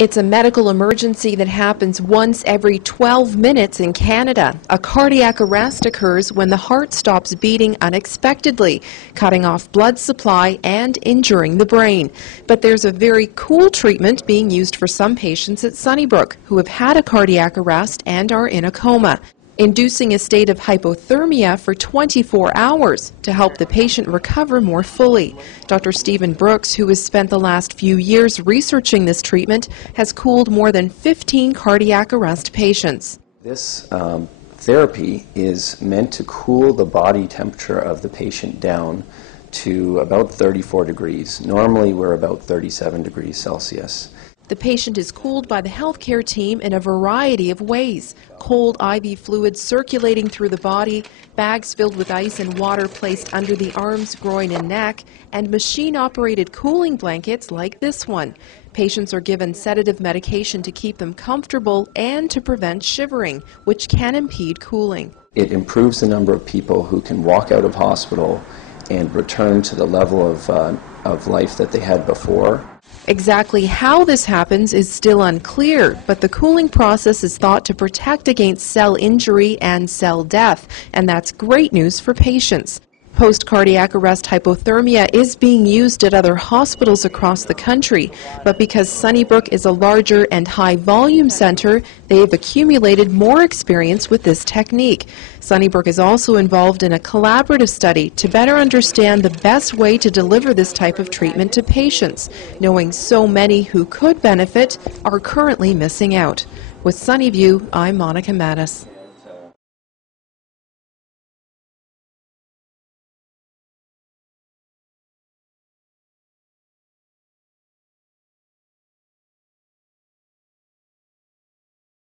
It's a medical emergency that happens once every 12 minutes in Canada. A cardiac arrest occurs when the heart stops beating unexpectedly, cutting off blood supply and injuring the brain. But there's a very cool treatment being used for some patients at Sunnybrook who have had a cardiac arrest and are in a coma, inducing a state of hypothermia for 24 hours to help the patient recover more fully. Dr. Stephen Brooks, who has spent the last few years researching this treatment, has cooled more than 15 cardiac arrest patients. This therapy is meant to cool the body temperature of the patient down to about 34 degrees. Normally we're about 37 degrees Celsius. The patient is cooled by the healthcare team in a variety of ways. Cold IV fluid circulating through the body, bags filled with ice and water placed under the arms, groin and neck, and machine-operated cooling blankets like this one. Patients are given sedative medication to keep them comfortable and to prevent shivering, which can impede cooling. It improves the number of people who can walk out of hospital and return to the level of life that they had before. Exactly how this happens is still unclear, but the cooling process is thought to protect against cell injury and cell death, and that's great news for patients. Post-cardiac arrest hypothermia is being used at other hospitals across the country, but because Sunnybrook is a larger and high-volume center, they've accumulated more experience with this technique. Sunnybrook is also involved in a collaborative study to better understand the best way to deliver this type of treatment to patients, knowing so many who could benefit are currently missing out. With Sunnyview, I'm Monica Mattis.